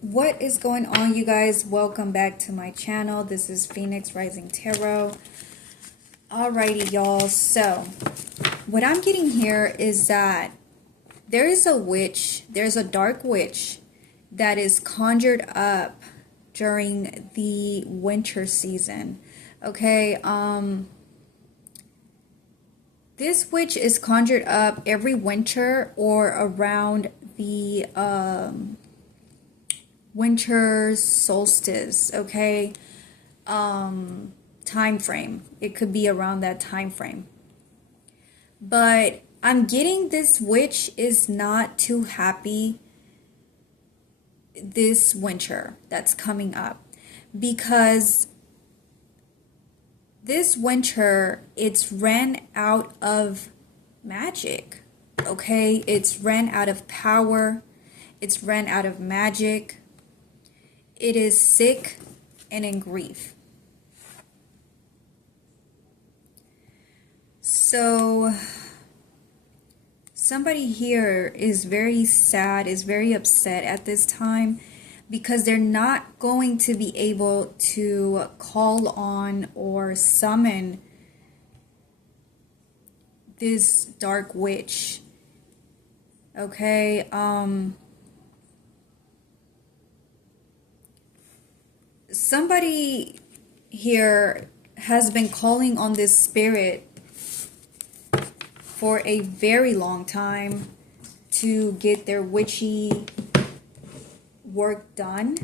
What is going on, you guys? Welcome back to my channel. This is Phoenix Rising Tarot. Alrighty, y'all. So, what I'm getting here is that there is a witch, there's a dark witch that is conjured up during the winter season. Okay, this witch is conjured up every winter or around the winter solstice, okay, time frame. It could be around that time frame. But I'm getting this witch is not too happy this winter that's coming up, because this winter it's ran out of magic. Okay, it's ran out of power, it's ran out of magic. It is sick and in grief. So somebody here is very sad, is very upset at this time, because they're not going to be able to call on or summon this dark witch. Okay, somebody here has been calling on this spirit for a very long time to get their witchy work done.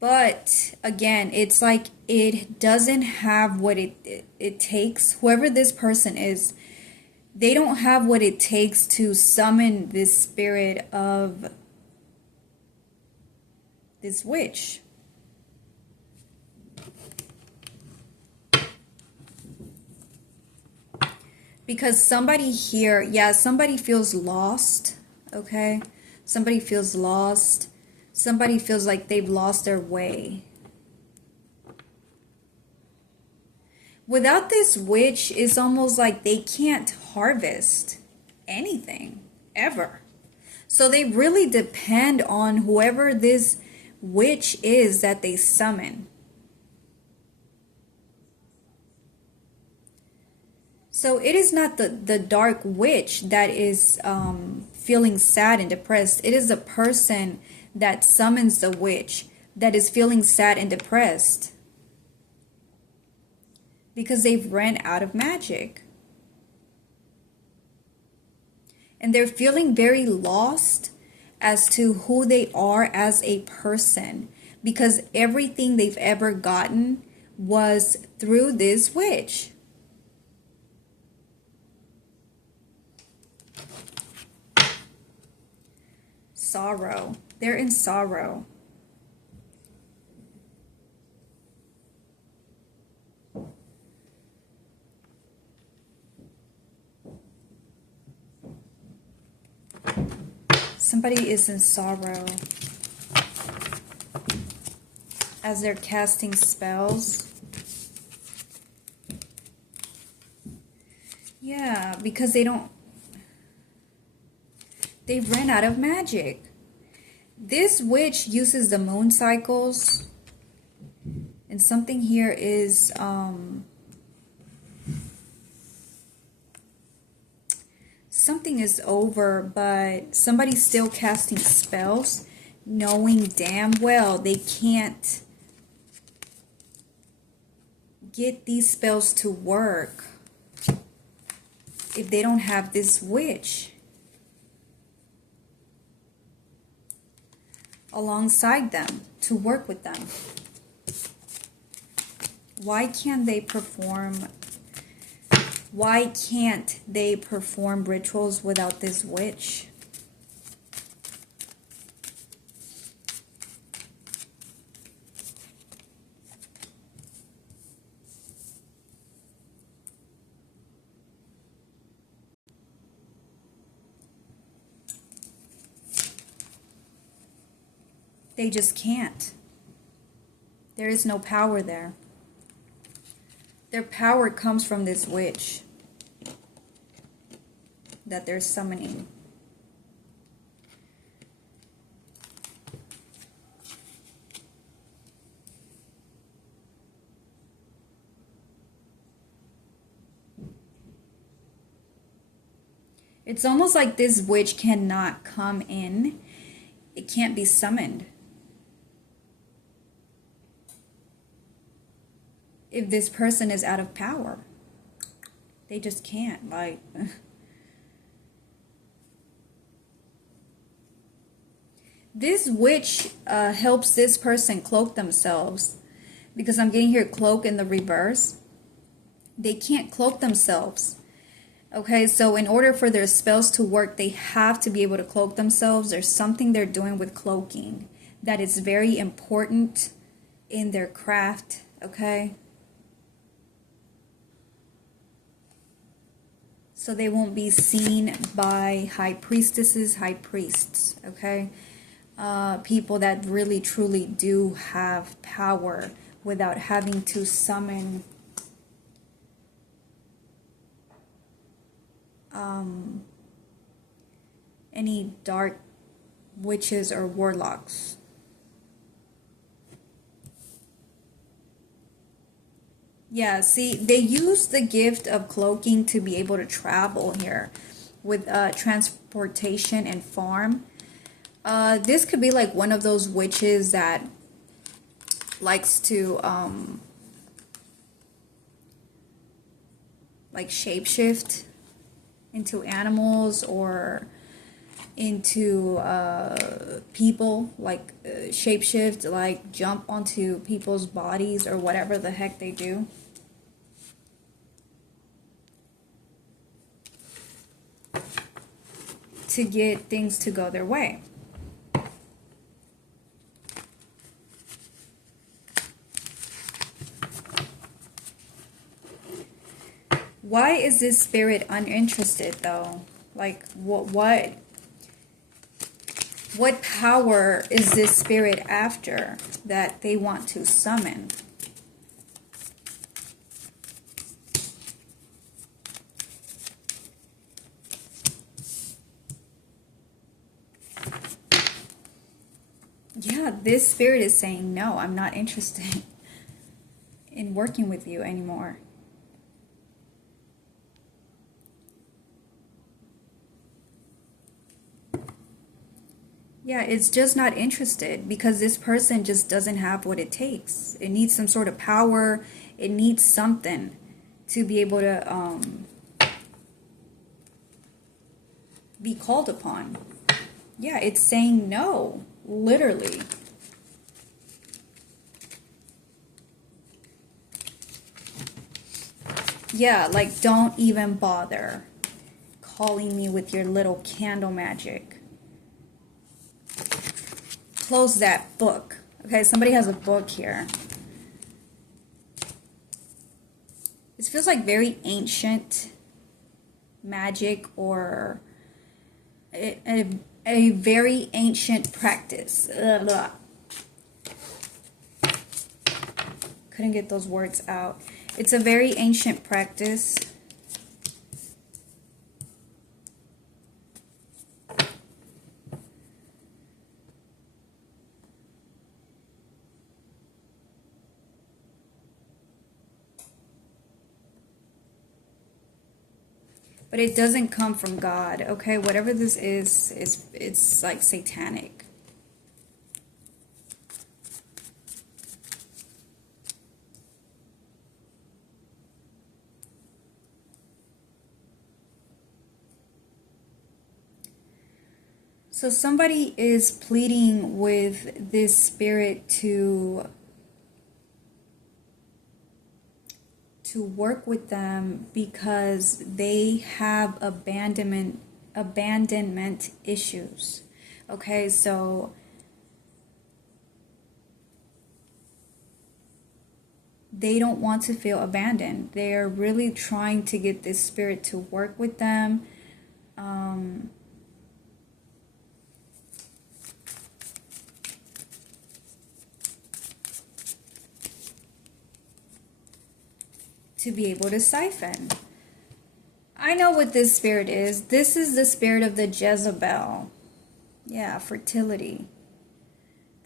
But again, it's like it doesn't have what it takes. Whoever this person is, they don't have what it takes to summon this spirit of this witch. Because somebody here, yeah, somebody feels lost, okay? Somebody feels lost. Somebody feels like they've lost their way. Without this witch, it's almost like they can't harvest anything, ever. So they really depend on whoever this witch is that they summon. So it is not the dark witch that is feeling sad and depressed. It is the person that summons the witch that is feeling sad and depressed, because they've ran out of magic. And they're feeling very lost as to who they are as a person, because everything they've ever gotten was through this witch. Sorrow. They're in sorrow. Somebody is in sorrow as they're casting spells. Yeah, because they've ran out of magic. This witch uses the moon cycles, and something here is something is over, but somebody's still casting spells, knowing damn well they can't get these spells to work if they don't have this witch alongside them to work with them. Why can't they perform rituals without this witch? They just can't. There is no power there. Their power comes from this witch that they're summoning. It's almost like this witch cannot come in. It can't be summoned. If this person is out of power, they just can't, like... This witch helps this person cloak themselves, because I'm getting here cloak in the reverse. They can't cloak themselves. Okay, so in order for their spells to work, they have to be able to cloak themselves. There's something they're doing with cloaking that is very important in their craft, okay? So they won't be seen by high priestesses, high priests, okay? People that really truly do have power without having to summon any dark witches or warlocks. Yeah, see, they use the gift of cloaking to be able to travel here with transportation and farm. This could be like one of those witches that likes to like shapeshift into animals or into people, like shapeshift, like jump onto people's bodies or whatever the heck they do. To get things to go their way. Why is this spirit uninterested though? Like what power is this spirit after that they want to summon? Yeah, this spirit is saying, no, I'm not interested in working with you anymore. Yeah, it's just not interested because this person just doesn't have what it takes. It needs some sort of power. It needs something to be able to be called upon. Yeah, it's saying no, literally. Yeah, like don't even bother calling me with your little candle magic. Close that book. Okay, somebody has a book here. This feels like very ancient magic or a very ancient practice. Ugh. Couldn't get those words out. It's a very ancient practice. But it doesn't come from God, okay? Whatever this is, it's like satanic. So somebody is pleading with this spirit to work with them because they have abandonment issues. Okay, so they don't want to feel abandoned. They're really trying to get this spirit to work with them. To be able to siphon. I know what this spirit is. This is the spirit of the Jezebel. Yeah, fertility.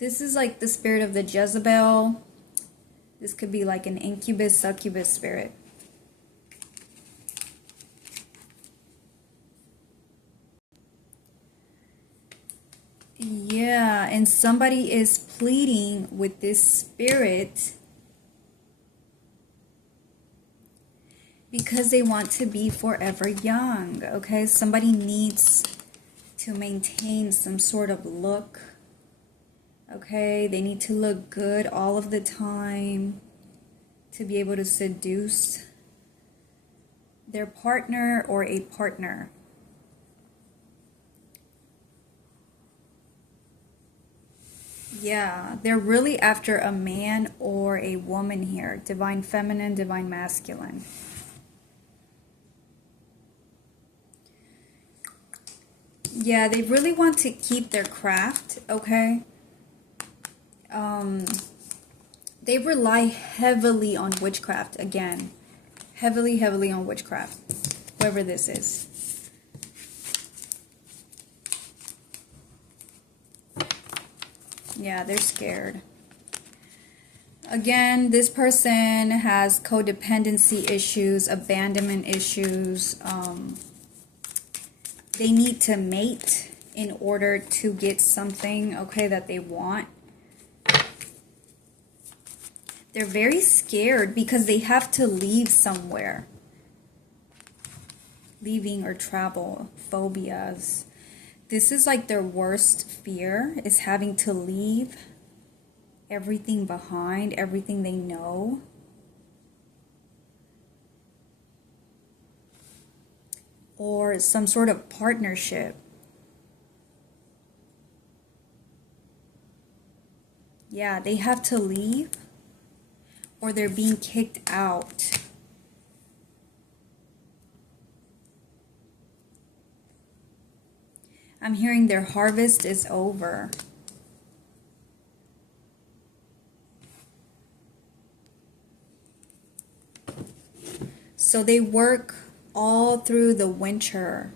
This is like the spirit of the Jezebel. This could be like an incubus, succubus spirit. Yeah, and somebody is pleading with this spirit because they want to be forever young, okay? Somebody needs to maintain some sort of look, okay? They need to look good all of the time to be able to seduce their partner or a partner. Yeah, they're really after a man or a woman here. Divine feminine, divine masculine. Yeah, they really want to keep their craft, okay? They rely heavily on witchcraft, again. Heavily, heavily on witchcraft. Whoever this is. Yeah, they're scared. Again, this person has codependency issues, abandonment issues. They need to mate in order to get something, okay, that they want. They're very scared because they have to leave somewhere. Leaving or travel, phobias. This is like their worst fear, is having to leave everything behind, everything they know. Or some sort of partnership. Yeah, they have to leave or they're being kicked out. I'm hearing their harvest is over. So they work all through the winter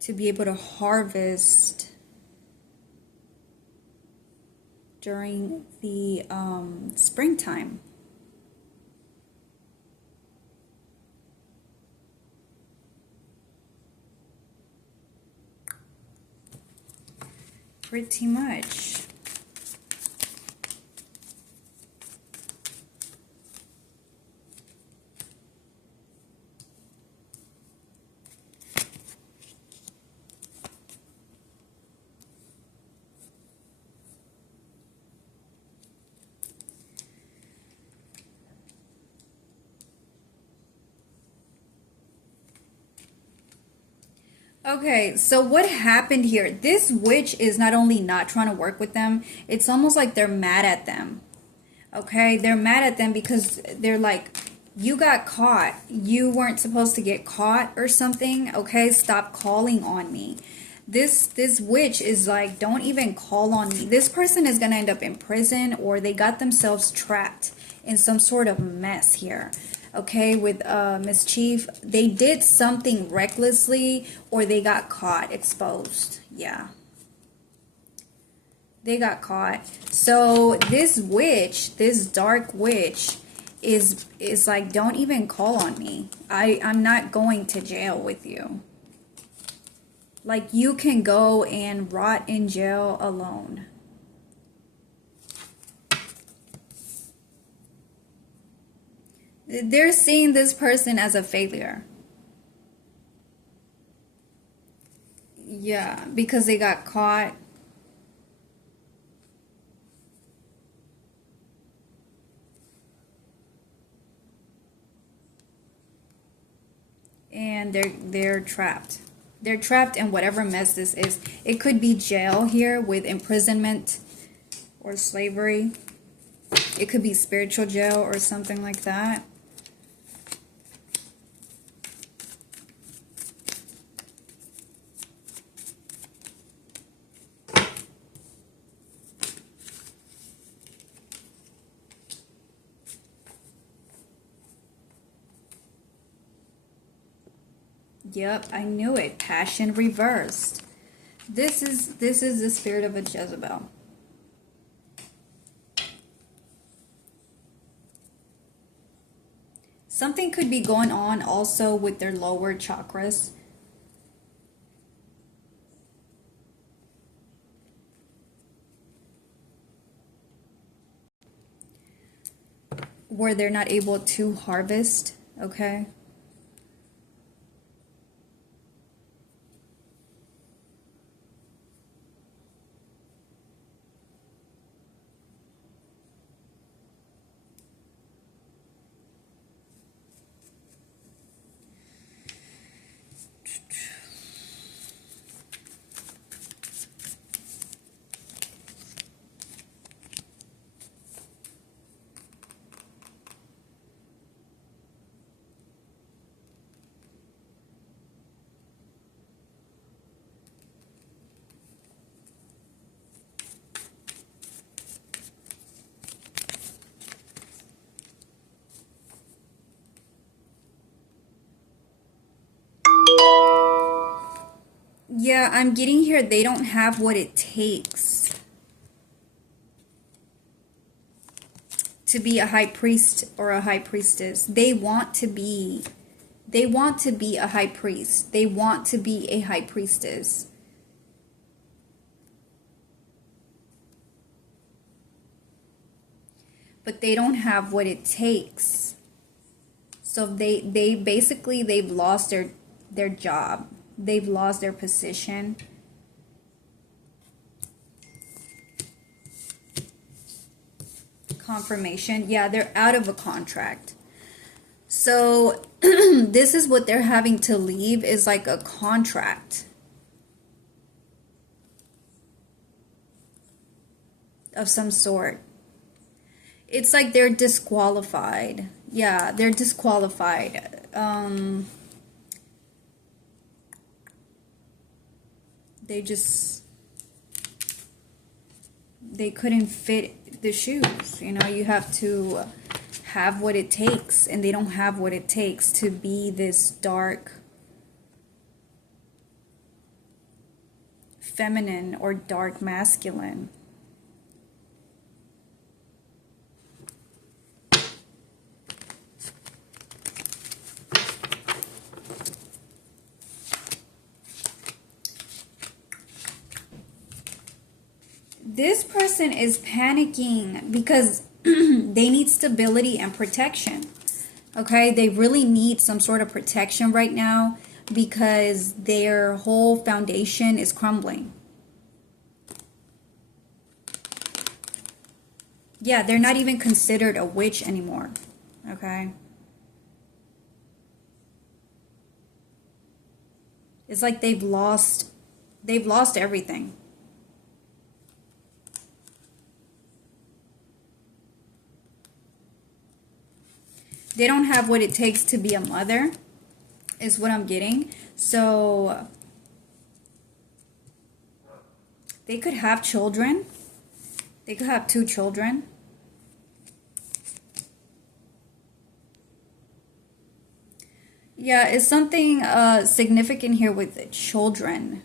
to be able to harvest during the springtime. Pretty much. Okay, so what happened here? This witch is not only not trying to work with them, it's almost like they're mad at them. Okay, they're mad at them because they're like, you got caught. You weren't supposed to get caught or something. Okay, stop calling on me. This witch is like, don't even call on me. This person is going to end up in prison, or they got themselves trapped in some sort of mess here. Okay, with mischief. They did something recklessly, or they got caught, exposed. Yeah. They got caught. So this witch, this dark witch, is like, don't even call on me. I'm not going to jail with you. Like, you can go and rot in jail alone. They're seeing this person as a failure. Yeah, because they got caught. And they're trapped. They're trapped in whatever mess this is. It could be jail here with imprisonment or slavery. It could be spiritual jail or something like that. Yep, I knew it. Passion reversed. This is the spirit of a Jezebel. Something could be going on also with their lower chakras. where they're not able to harvest, okay? Yeah, I'm getting here they don't have what it takes to be a high priest or a high priestess. They want to be a high priest. They want to be a high priestess. But they don't have what it takes. So they basically they've lost their job. They've lost their position. Confirmation. Yeah, they're out of a contract. So this is what they're having to leave, is like a contract of some sort. It's like they're disqualified. Yeah, they're disqualified. They couldn't fit the shoes. You know, you have to have what it takes, and they don't have what it takes to be this dark feminine or dark masculine. This person is panicking because they need stability and protection. Okay, they really need some sort of protection right now because their whole foundation is crumbling. Yeah, they're not even considered a witch anymore. Okay. It's like they've lost everything. They don't have what it takes to be a mother, is what I'm getting. So they could have children. They could have 2 children. Yeah, it's something significant here with children.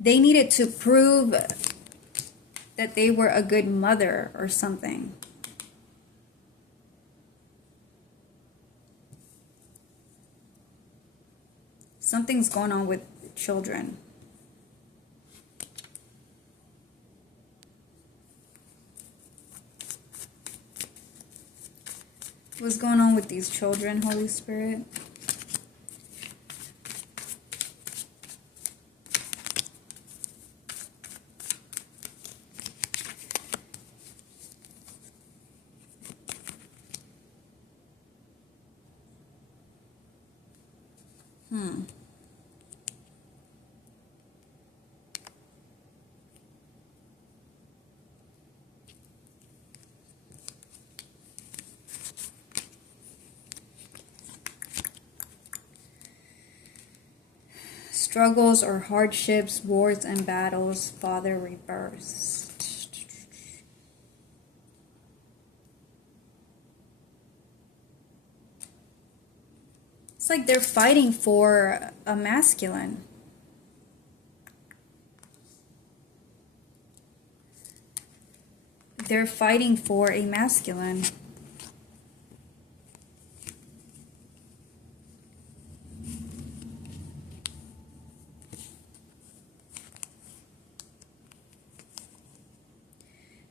They needed to prove that they were a good mother or something. Something's going on with children. What's going on with these children, Holy Spirit? Struggles or hardships, wars and battles, Father reverse. It's like they're fighting for a masculine. They're fighting for a masculine.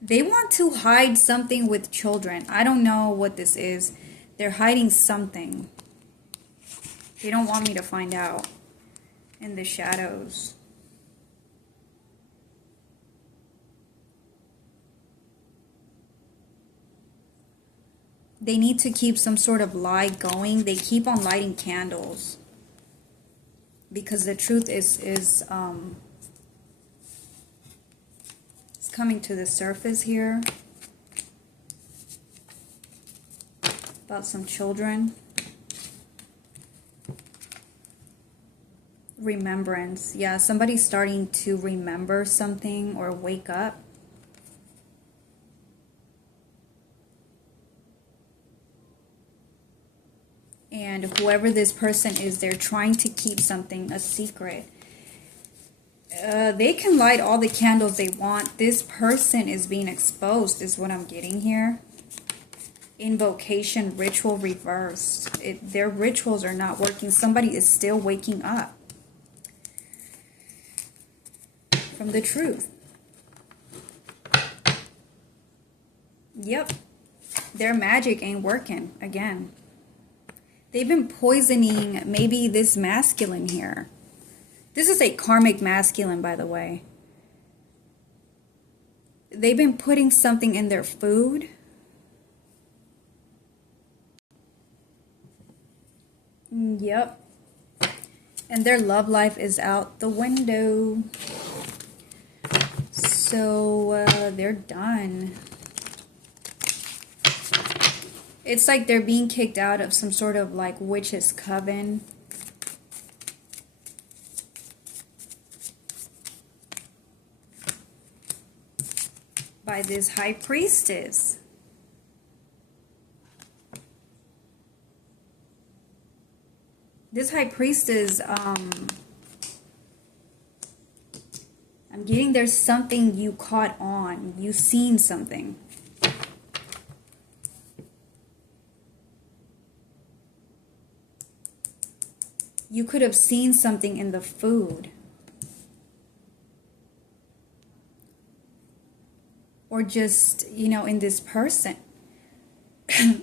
They want to hide something with children. I don't know what this is. They're hiding something. They don't want me to find out. In the shadows. They need to keep some sort of lie going. They keep on lighting candles. Because the truth is it's coming to the surface here. About some children. Remembrance. Yeah, somebody's starting to remember something or wake up. And whoever this person is, they're trying to keep something a secret. They can light all the candles they want. This person is being exposed, is what I'm getting here. Invocation, ritual reversed. Their rituals are not working. Somebody is still waking up from the truth. Yep. Their magic ain't working again. They've been poisoning maybe this masculine here. This is a karmic masculine, by the way. They've been putting something in their food. Yep. And their love life is out the window. So they're done. It's like they're being kicked out of some sort of like witch's coven. By this high priestess. This high priestess, I'm getting there's something you caught on. You seen something. You could have seen something in the food. Or just, you know, in this person.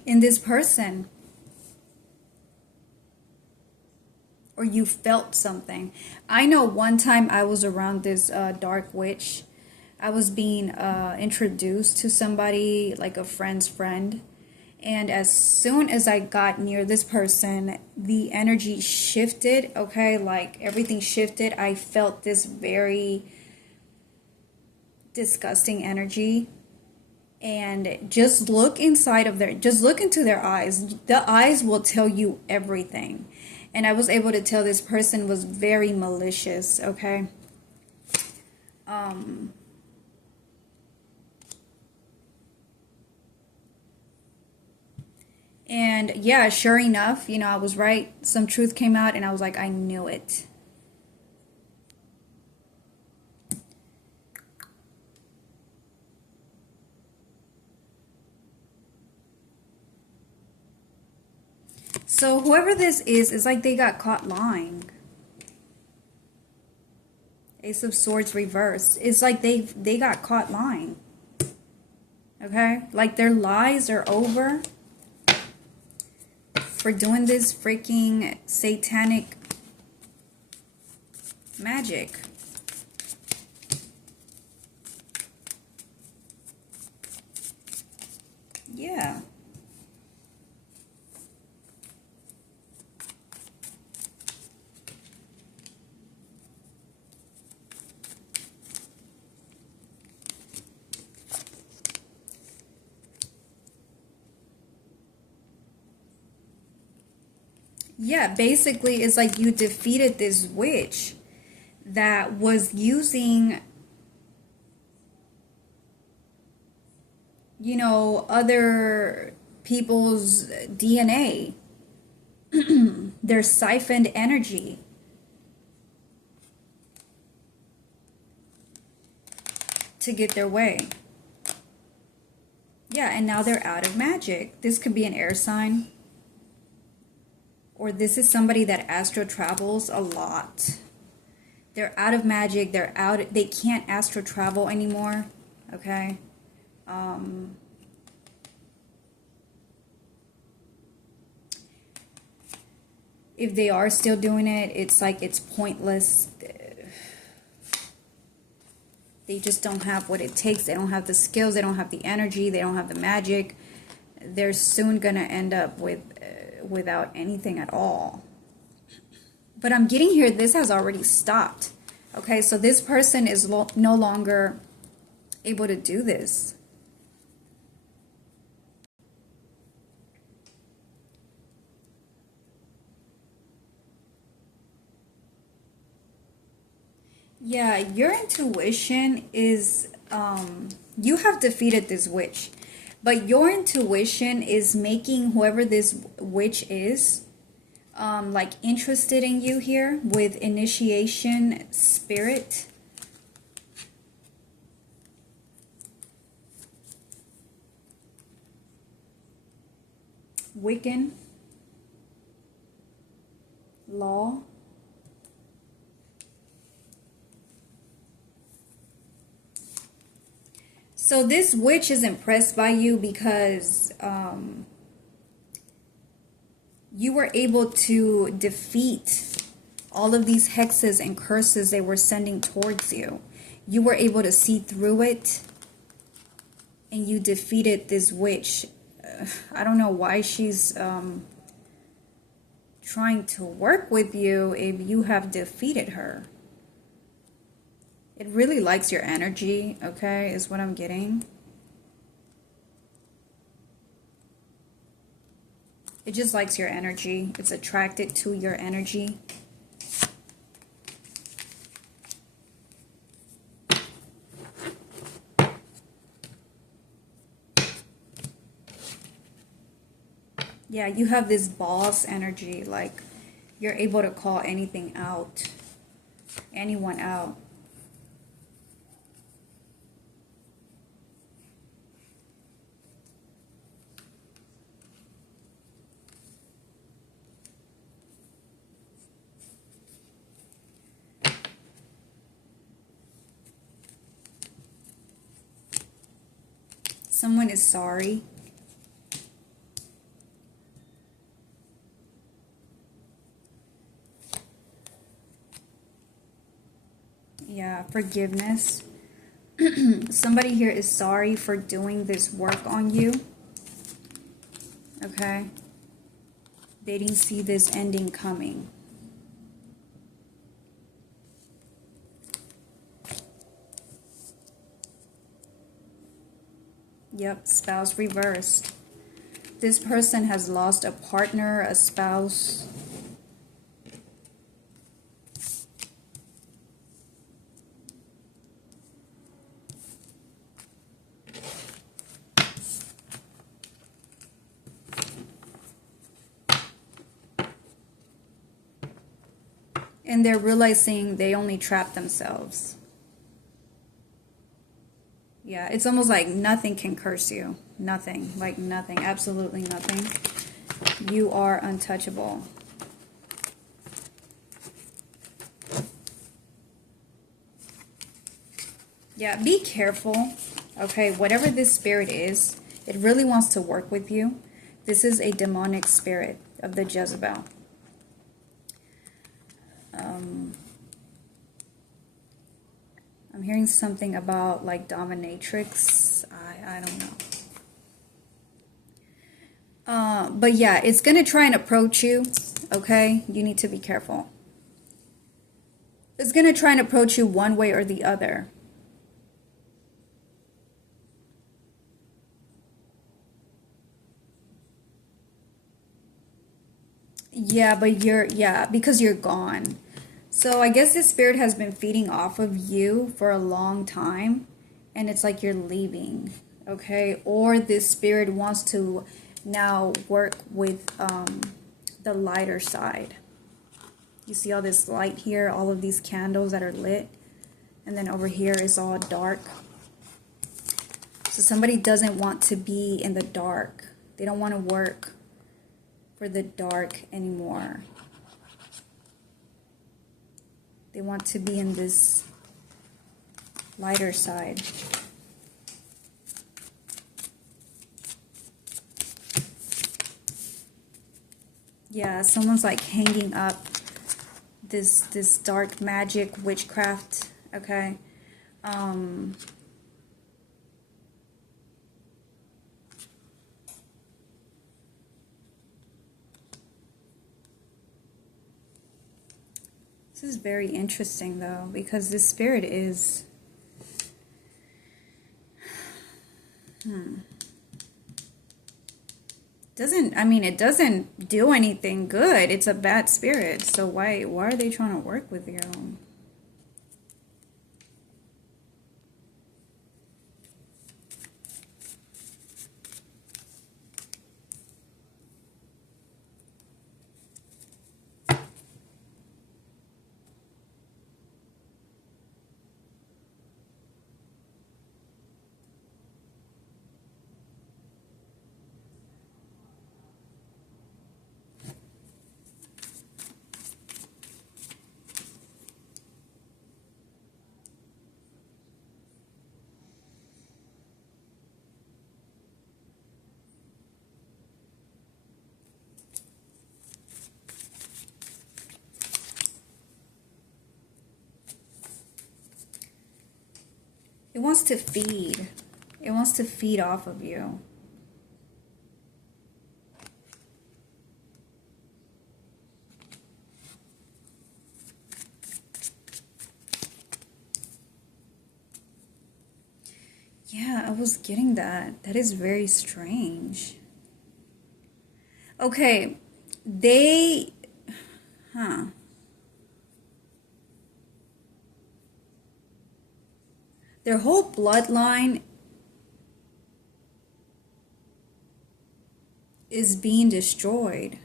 In this person. Or you felt something. I know one time I was around this dark witch. I was being introduced to somebody, like a friend's friend. And as soon as I got near this person, the energy shifted, okay? Like everything shifted. I felt this very disgusting energy. And just look inside of just look into their eyes. The eyes will tell you everything. And I was able to tell this person was very malicious, okay? And yeah, sure enough, you know, I was right. Some truth came out and I was like, I knew it. So whoever this is like they got caught lying. Ace of Swords reversed. It's like they got caught lying. Okay? Like their lies are over. For doing this freaking satanic magic. Yeah. Yeah, basically it's like you defeated this witch that was using, you know, other people's DNA. Their siphoned energy. To get their way. Yeah, and now they're out of magic. This could be an air sign. Or this is somebody that astro travels a lot. They're out of magic. They can't astro travel anymore. Okay. If they are still doing it, it's like it's pointless. They just don't have what it takes. They don't have the skills. They don't have the energy. They don't have the magic. They're soon going to end up with without anything at all. But I'm getting here, this has already stopped. Okay, so this person is no longer able to do this. Yeah, your intuition is, you have defeated this witch. But your intuition is making whoever this witch is, like interested in you here with initiation spirit. Wiccan. Law. So this witch is impressed by you because you were able to defeat all of these hexes and curses they were sending towards you. You were able to see through it and you defeated this witch. I don't know why she's trying to work with you if you have defeated her. It really likes your energy, okay, is what I'm getting. It just likes your energy. It's attracted to your energy. Yeah, you have this boss energy, like you're able to call anything out, anyone out. Someone is sorry. Yeah, forgiveness. Somebody here is sorry for doing this work on you. Okay. They didn't see this ending coming. Yep, spouse reversed. This person has lost a partner, a spouse. And they're realizing they only trapped themselves. Yeah, it's almost like nothing can curse you. Nothing. Like nothing. Absolutely nothing. You are untouchable. Yeah, be careful. Okay, whatever this spirit is, it really wants to work with you. This is a demonic spirit of the Jezebel. I'm hearing something about like dominatrix. I don't know. But yeah, it's going to try and approach you. Okay, you need to be careful. It's going to try and approach you one way or the other. Yeah, but because you're gone. So I guess this spirit has been feeding off of you for a long time, and it's like you're leaving, okay? Or this spirit wants to now work with the lighter side. You see all this light here, all of these candles that are lit, and then over here is all dark. So somebody doesn't want to be in the dark. They don't want to work for the dark anymore. They want to be in this lighter side. Yeah, someone's like hanging up this dark magic witchcraft, okay? This is very interesting though, because this spirit is it doesn't do anything good. It's a bad spirit. So why are they trying to work with you? It wants to feed. It wants to feed off of you. Yeah, I was getting that. That is very strange. Okay, they... Huh. Their whole bloodline is being destroyed.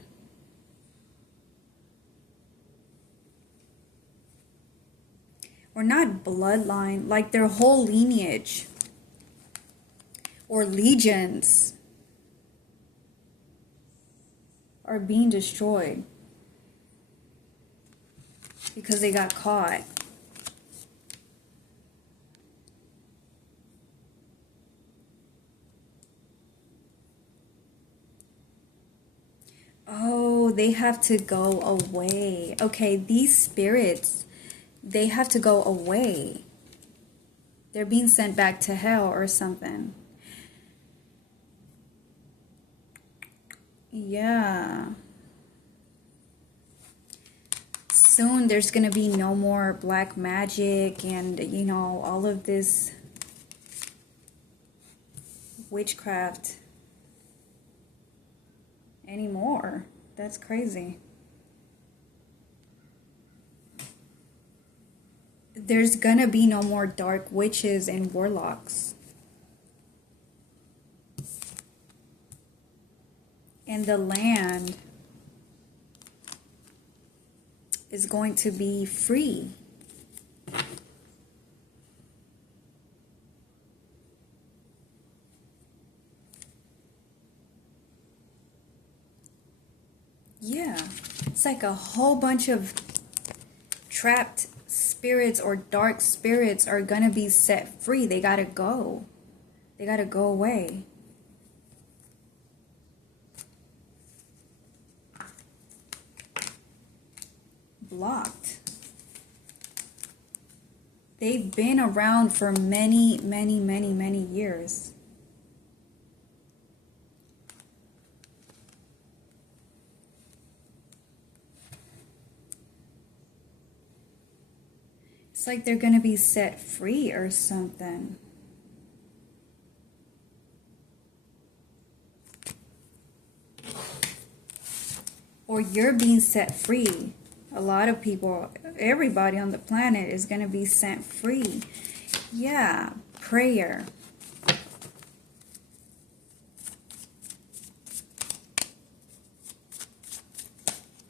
Or not bloodline, like their whole lineage. Or legions are being destroyed because they got caught. Oh, they have to go away. Okay, these spirits, they have to go away. They're being sent back to hell or something. Yeah. Soon there's going to be no more black magic and, you know, all of this witchcraft anymore. That's crazy. There's going to be no more dark witches and warlocks. And the land is going to be free. Yeah, it's like a whole bunch of trapped spirits or dark spirits are gonna be set free. They gotta go. They gotta go away. Blocked. They've been around for many, many, many, many years. It's like they're gonna be set free or something. Or you're being set free. A lot of people, everybody on the planet is going to be set free. Yeah, prayer.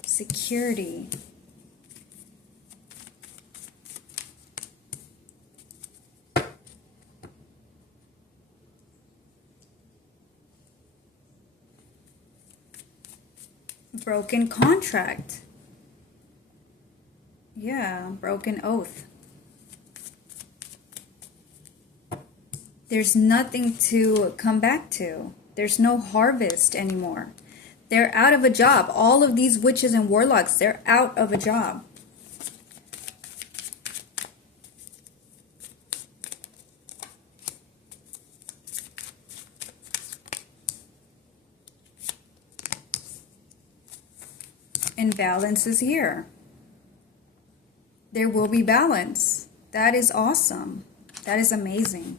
Security. Broken contract. Yeah, broken oath. There's nothing to come back to. There's no harvest anymore. They're out of a job. All of these witches and warlocks, they're out of a job. And balance is here. There will be balance. That is awesome. That is amazing.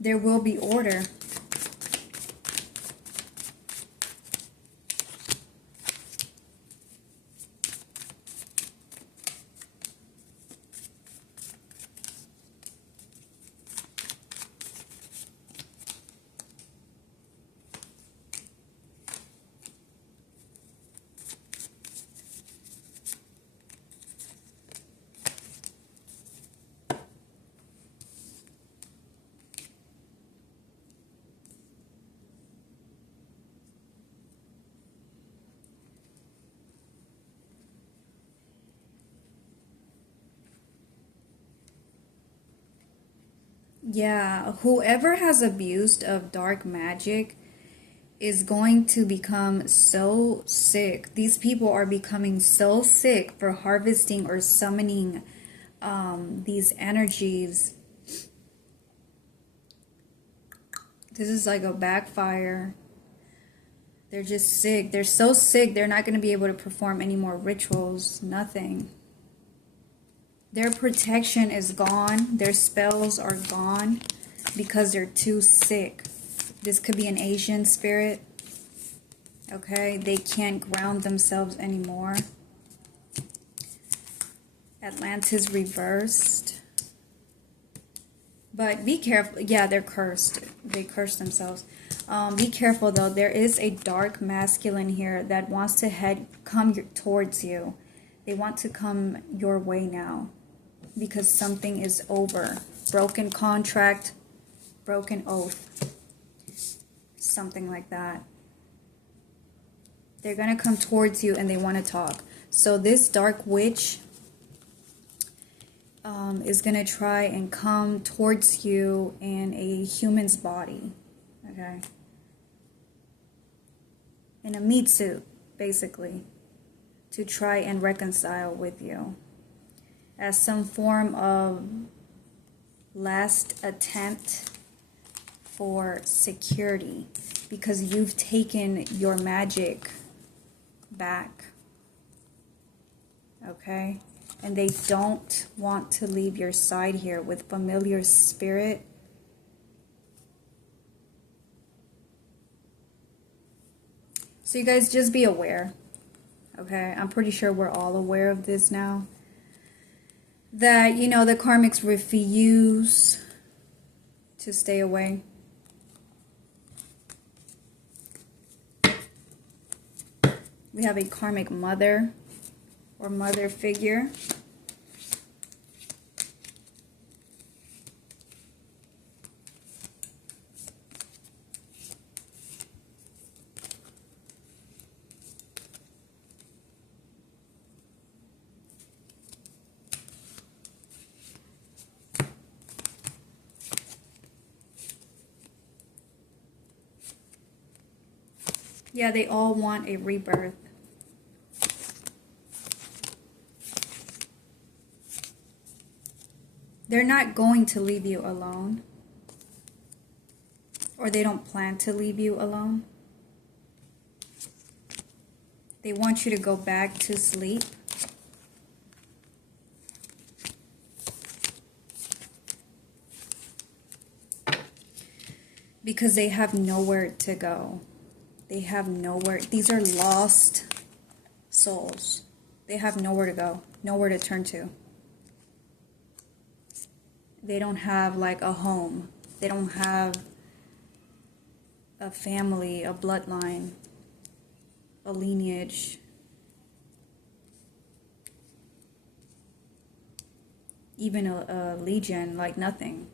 There will be order. Yeah, whoever has abused of dark magic is going to become so sick. These people are becoming so sick for harvesting or summoning these energies. This is like a backfire. They're just sick. They're so sick, they're not going to be able to perform any more rituals. Nothing. Their protection is gone. Their spells are gone because they're too sick. This could be an Asian spirit. Okay, they can't ground themselves anymore. Atlantis reversed. But be careful. Yeah, they're cursed. They curse themselves. Be careful though. There is a dark masculine here that wants to come towards you. They want to come your way now because something is over. Broken contract, broken oath, something like that. They're going to come towards you and they want to talk. So this dark witch is going to try and come towards you in a human's body. Okay. In a meat suit, basically, to try and reconcile with you as some form of last attempt for security, because you've taken your magic back. Okay? And they don't want to leave your side here with familiar spirit. So you guys just be aware. Okay? I'm pretty sure we're all aware of this now. That, you know, the karmics refuse to stay away. We have a karmic mother or mother figure. Yeah, they all want a rebirth. They're not going to leave you alone. Or they don't plan to leave you alone. They want you to go back to sleep. Because they have nowhere to go. They have nowhere. These are lost souls. They have nowhere to go. Nowhere to turn to. They don't have like a home. They don't have a family, a bloodline, a lineage. Even a legion, like nothing.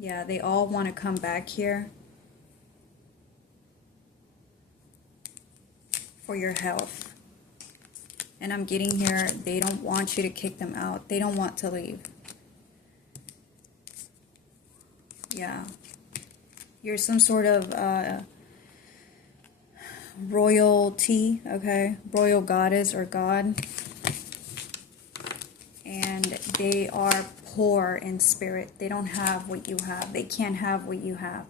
Yeah, they all want to come back here for your health. And I'm getting here, they don't want you to kick them out. They don't want to leave. Yeah. You're some sort of royalty, okay? Royal goddess or god. And they are poor in spirit. They don't have what you have. They can't have what you have.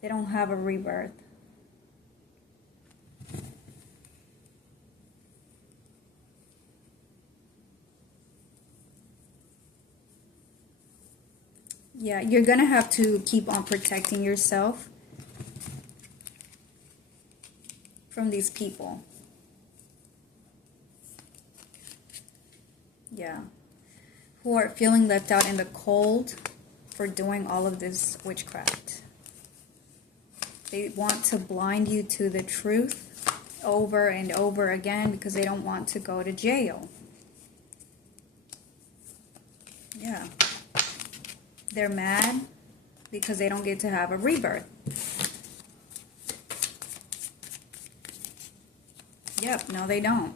They don't have a rebirth. Yeah, you're gonna have to keep on protecting yourself from these people. Yeah. Who are feeling left out in the cold for doing all of this witchcraft. They want to blind you to the truth over and over again because they don't want to go to jail. Yeah. They're mad because they don't get to have a rebirth. Yep, no they don't.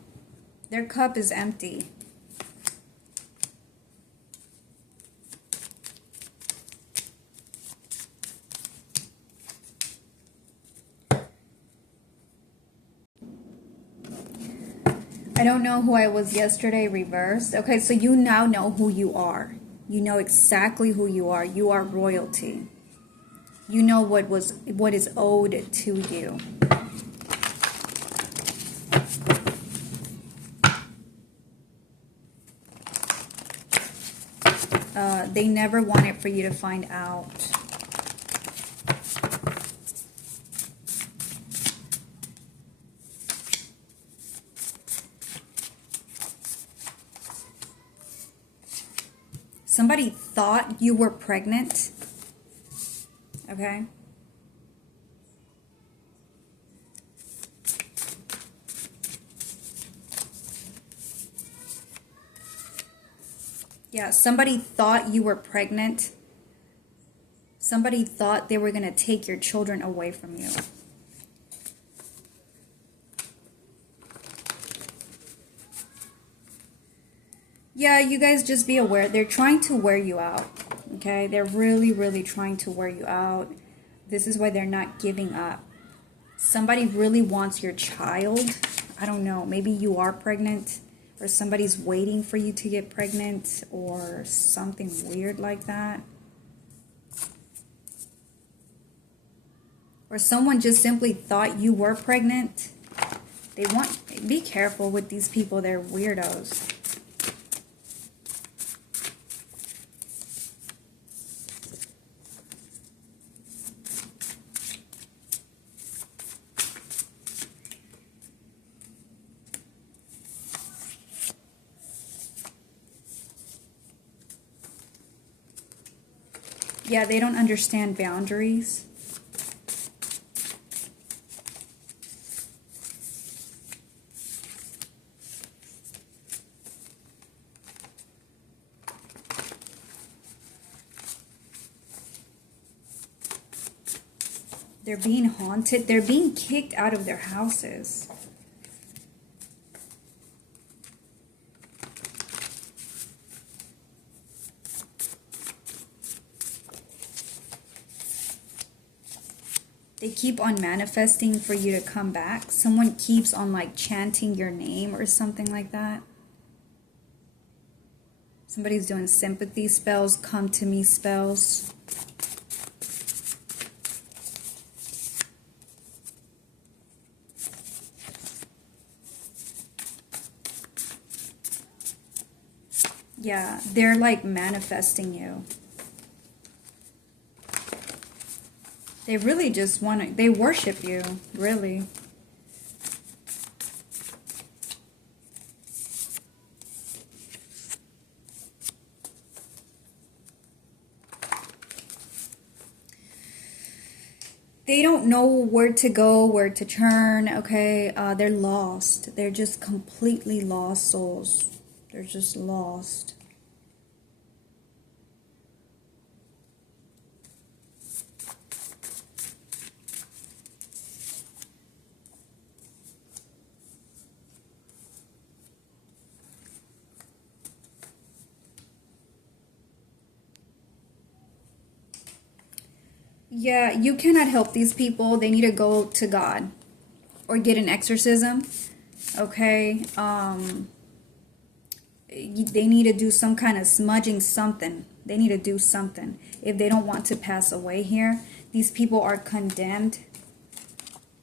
Their cup is empty. I don't know who I was yesterday, reversed. Okay, so you now know who you are. You know exactly who you are. You are royalty. You know what is owed to you. They never wanted for you to find out. Somebody thought you were pregnant. Okay? Yeah, somebody thought you were pregnant. Somebody thought they were going to take your children away from you. Yeah, you guys just be aware. They're trying to wear you out. Okay? They're really, really trying to wear you out. This is why they're not giving up. Somebody really wants your child. I don't know. Maybe you are pregnant. Or somebody's waiting for you to get pregnant. Or something weird like that. Or someone just simply thought you were pregnant. They want... Be careful with these people. They're weirdos. Yeah, they don't understand boundaries. They're being haunted. They're being kicked out of their houses. They keep on manifesting for you to come back. Someone keeps on like chanting your name or something like that. Somebody's doing sympathy spells, come to me spells. Yeah, they're like manifesting you. They really just want to, they worship you, really. They don't know where to go, where to turn, okay? They're lost. They're just completely lost souls. They're just lost. Yeah, you cannot help these people. They need to go to God or get an exorcism. Okay? They need to do some kind of smudging, something. They need to do something if they don't want to pass away here. These people are condemned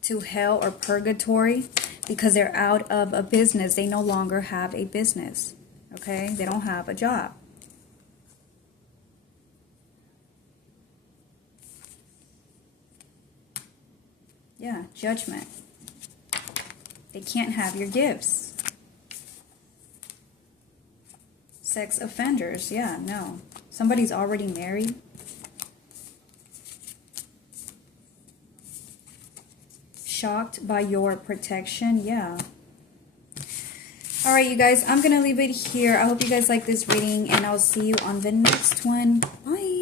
to hell or purgatory because they're out of a business. They no longer have a business. Okay? They don't have a job. Yeah, judgment. They can't have your gifts. Sex offenders. Yeah, no. Somebody's already married. Shocked by your protection. Yeah. Alright, you guys. I'm going to leave it here. I hope you guys like this reading, and I'll see you on the next one. Bye.